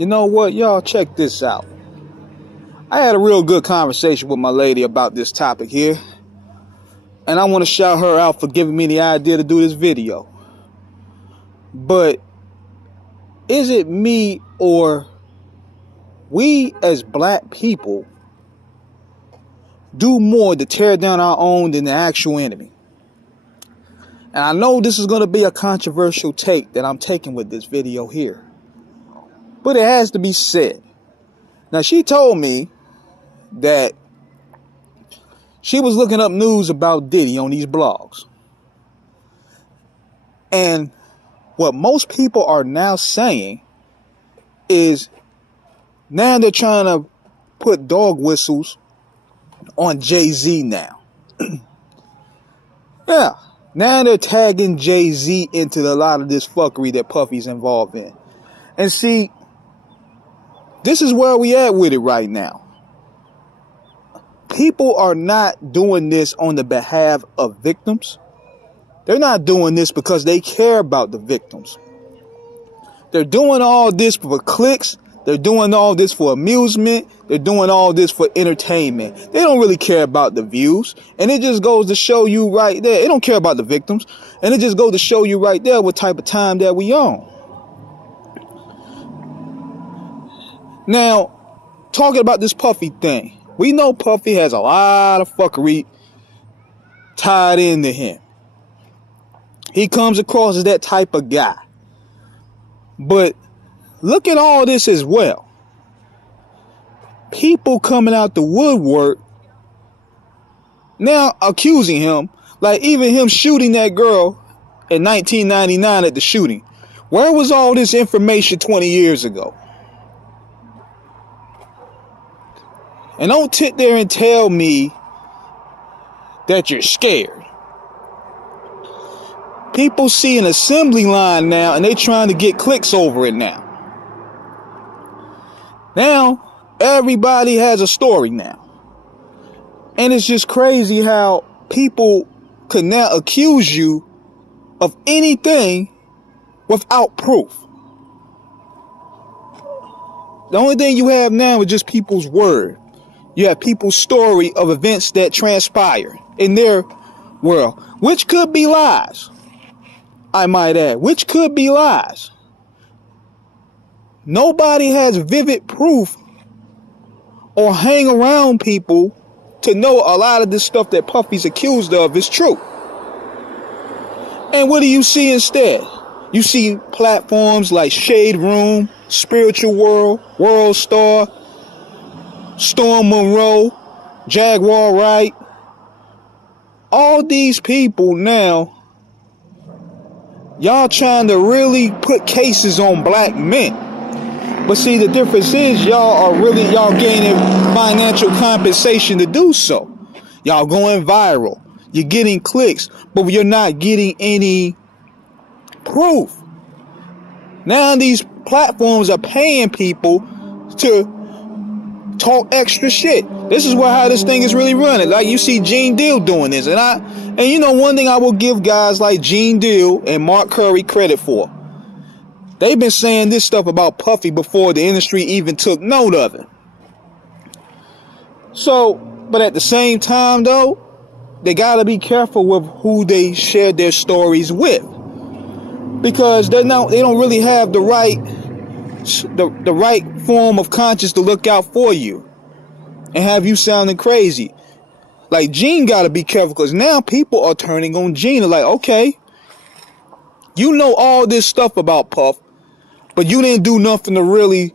You know what, y'all, check this out. I had a real good conversation with my lady about this topic here, and I want to shout her out for giving me the idea to do this video. But is it me or we as black people do more to tear down our own than the actual enemy? And I know this is going to be a controversial take that I'm taking with this video here, but it has to be said. Now, she told me that she was looking up news about Diddy on these blogs. And what most people are now saying is now they're trying to put dog whistles on Jay-Z now. Yeah. Now they're tagging Jay-Z into a lot of this fuckery that Puffy's involved in. And see, this is where we at with it right now. People are not doing this on the behalf of victims. They're not doing this because they care about the victims. They're doing all this for clicks. They're doing all this for amusement. They're doing all this for entertainment. They don't really care about the views. And it just goes to show you right there. They don't care about the victims. And it just goes to show you right there what type of time that we on. Now, talking about this Puffy thing. We know Puffy has a lot of fuckery tied into him. He comes across as that type of guy. But look at all this as well. People coming out the woodwork now accusing him, like even him shooting that girl in 1999 at the shooting. Where was all this information 20 years ago? And don't sit there and tell me that you're scared. People see an assembly line now and they trying to get clicks over it now. Now, everybody has a story now. And it's just crazy how people can now accuse you of anything without proof. The only thing you have now is just people's word. You have people's story of events that transpire in their world, which could be lies. I might add, which could be lies. Nobody has vivid proof or hang around people to know a lot of this stuff that Puffy's accused of is true. And what do you see instead? You see platforms like Shade Room, Spiritual World, World Star, Storm Monroe, Jaguar Wright. All these people now, y'all trying to really put cases on black men. But see, the difference is y'all gaining financial compensation to do so. Y'all going viral. You're getting clicks, but you're not getting any proof. Now these platforms are paying people to talk extra shit. This is how this thing is really running. Like you see Gene Deal doing this. And you know, one thing I will give guys like Gene Deal and Mark Curry credit for. They've been saying this stuff about Puffy before the industry even took note of it. So, but at the same time though, they gotta be careful with who they share their stories with. Because they don't really have the right form of conscience to look out for you and have you sounding crazy. Like Gene got to be careful because now people are turning on Gene. Like, okay, you know all this stuff about Puff, but you didn't do nothing to really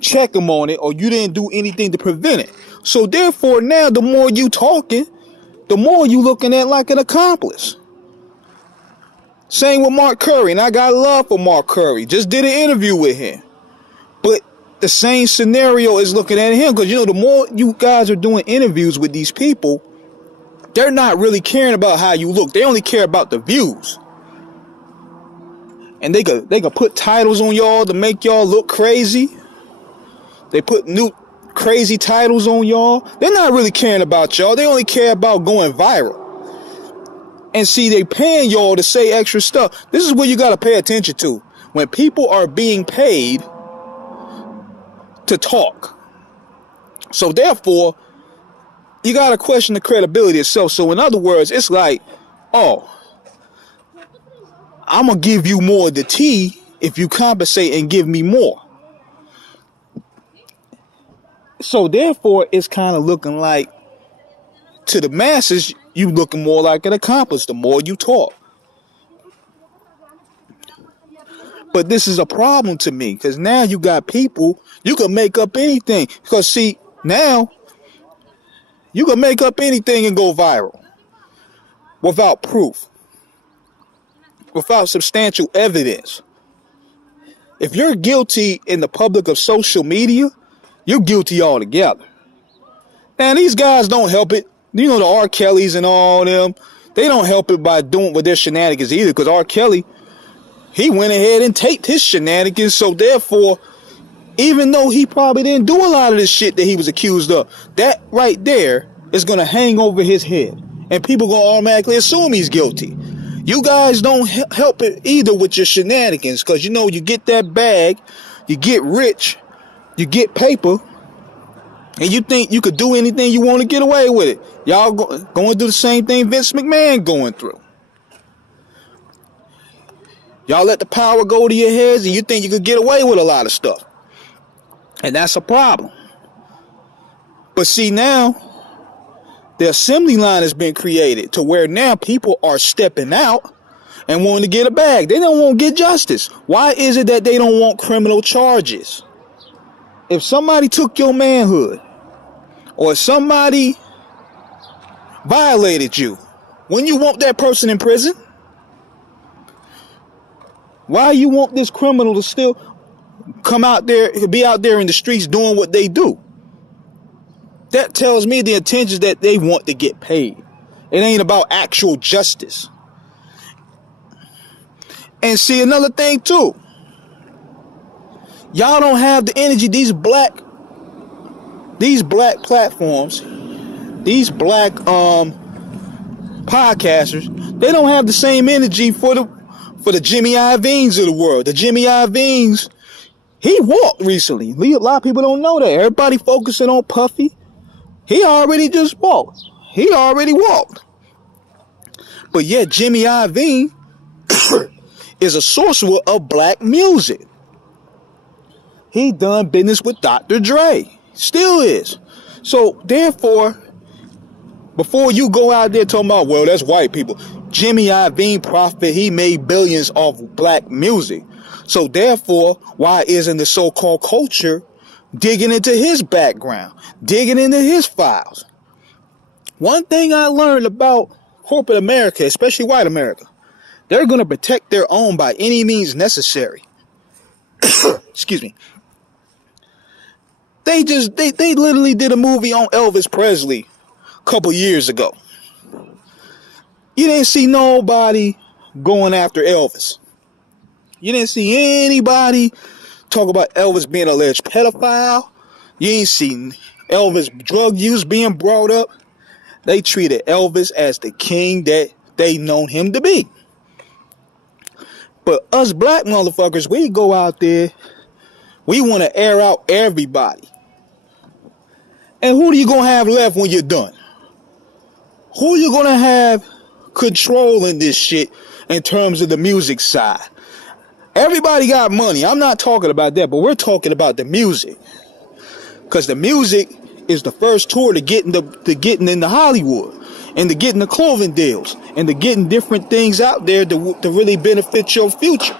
check him on it, or you didn't do anything to prevent it. So therefore now the more you talking, the more you looking at like an accomplice. Same with Mark Curry, and I got love for Mark Curry. Just did an interview with him. But the same scenario is looking at him, because, you know, the more you guys are doing interviews with these people, they're not really caring about how you look. They only care about the views. And they could put titles on y'all to make y'all look crazy. They put new crazy titles on y'all. They're not really caring about y'all. They only care about going viral. And see, they paying y'all to say extra stuff. This is what you got to pay attention to. When people are being paid to talk. So therefore, you got to question the credibility itself. So in other words, it's like, oh, I'm going to give you more of the tea if you compensate and give me more. So therefore, it's kind of looking like, to the masses, you looking more like an accomplice the more you talk. But this is a problem to me, because now you got people, you can make up anything. Because see, now, you can make up anything and go viral without proof, without substantial evidence. If you're guilty in the public of social media, you're guilty altogether. And these guys don't help it. You know, the R. Kellys and all them, they don't help it by doing with their shenanigans either, because R. Kelly, he went ahead and taped his shenanigans. So therefore, even though he probably didn't do a lot of this shit that he was accused of, that right there is going to hang over his head. And people going to automatically assume he's guilty. You guys don't help it either with your shenanigans, because, you know, you get that bag, you get rich, you get paper, and you think you could do anything you want to get away with it. Y'all going to do the same thing Vince McMahon going through. Y'all let the power go to your heads and you think you could get away with a lot of stuff. And that's a problem. But see, now, the assembly line has been created to where now people are stepping out and wanting to get a bag. They don't want to get justice. Why is it that they don't want criminal charges? If somebody took your manhood, or somebody violated you, wouldn't you want that person in prison? Why you want this criminal to still come out there, be out there in the streets doing what they do? That tells me the intentions that they want to get paid. It ain't about actual justice. And see, another thing too, y'all don't have the energy. These black platforms, these black podcasters, they don't have the same energy for the Jimmy Iovine's of the world. The Jimmy Iovine's, he walked recently. A lot of people don't know that. Everybody focusing on Puffy. He already just walked. He already walked. But yet Jimmy Iovine is a sorcerer of black music. He done business with Dr. Dre. Still is. So therefore, before you go out there talking about, well, that's white people, Jimmy Iovine profit, he made billions off black music. So therefore, why isn't the so-called culture digging into his background, digging into his files? One thing I learned about corporate America, especially white America, they're going to protect their own by any means necessary. Excuse me. They literally did a movie on Elvis Presley a couple years ago. You didn't see nobody going after Elvis. You didn't see anybody talk about Elvis being an alleged pedophile. You ain't seen Elvis drug use being brought up. They treated Elvis as the king that they known him to be. But us black motherfuckers, we go out there, we want to air out everybody. And who are you going to have left when you're done? Who are you going to have controlling this shit in terms of the music side? Everybody got money. I'm not talking about that, but we're talking about the music. Because the music is the first tour to getting into Hollywood, and to getting the clothing deals, and to getting different things out there to really benefit your future.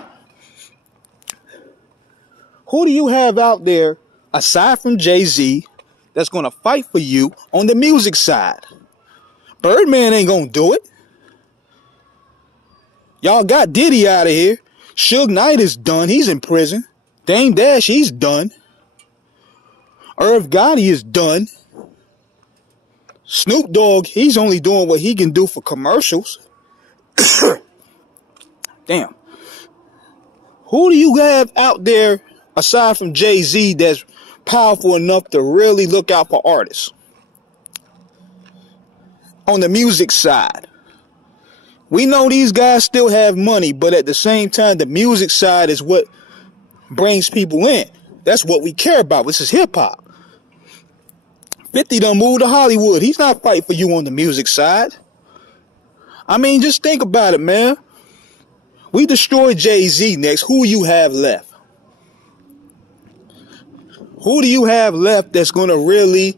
Who do you have out there, aside from Jay-Z, that's going to fight for you on the music side? Birdman ain't going to do it. Y'all got Diddy out of here. Suge Knight is done. He's in prison. Dame Dash, he's done. Irv Gotti is done. Snoop Dogg, he's only doing what he can do for commercials. Damn. Who do you have out there aside from Jay-Z that's powerful enough to really look out for artists? On the music side, we know these guys still have money, but at the same time, the music side is what brings people in. That's what we care about. This is hip-hop. 50 done moved to Hollywood. He's not fighting for you on the music side. I mean, just think about it, man. We destroyed Jay-Z next. Who you have left? Who do you have left that's going to really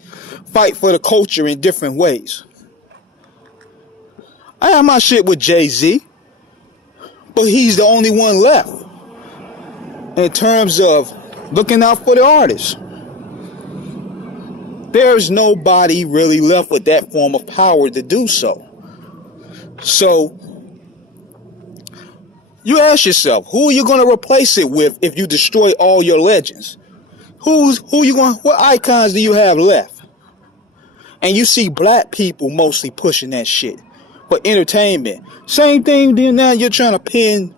fight for the culture in different ways? I have my shit with Jay-Z, but he's the only one left in terms of looking out for the artists. There's nobody really left with that form of power to do so. So, you ask yourself, who are you going to replace it with if you destroy all your legends? What icons do you have left? And you see black people mostly pushing that shit for entertainment. Same thing, then now you're trying to pin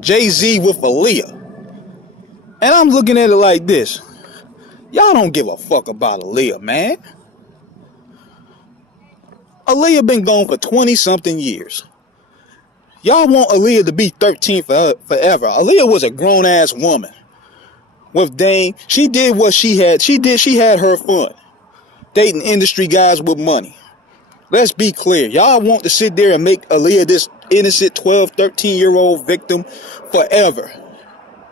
Jay-Z with Aaliyah. And I'm looking at it like this. Y'all don't give a fuck about Aaliyah, man. Aaliyah been gone for 20-something years. Y'all want Aaliyah to be 13 forever. Aaliyah was a grown-ass woman. With Dame, she did what she had. She had her fun. Dating industry guys with money. Let's be clear. Y'all want to sit there and make Aaliyah this innocent 12, 13-year-old victim forever.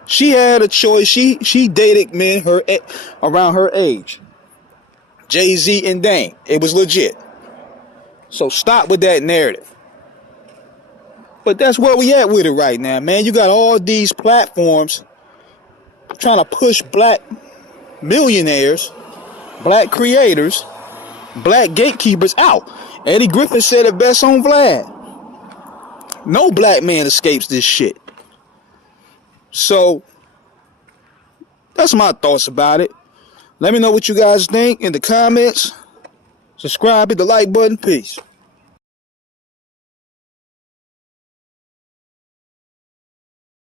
She had a choice. She dated men around her age. Jay-Z and Dame. It was legit. So stop with that narrative. But that's where we at with it right now, man. You got all these platforms trying to push black millionaires, black creators, black gatekeepers out. Eddie Griffin said it best on Vlad. No black man escapes this shit. So, that's my thoughts about it. Let me know what you guys think in the comments. Subscribe, hit the like button. Peace.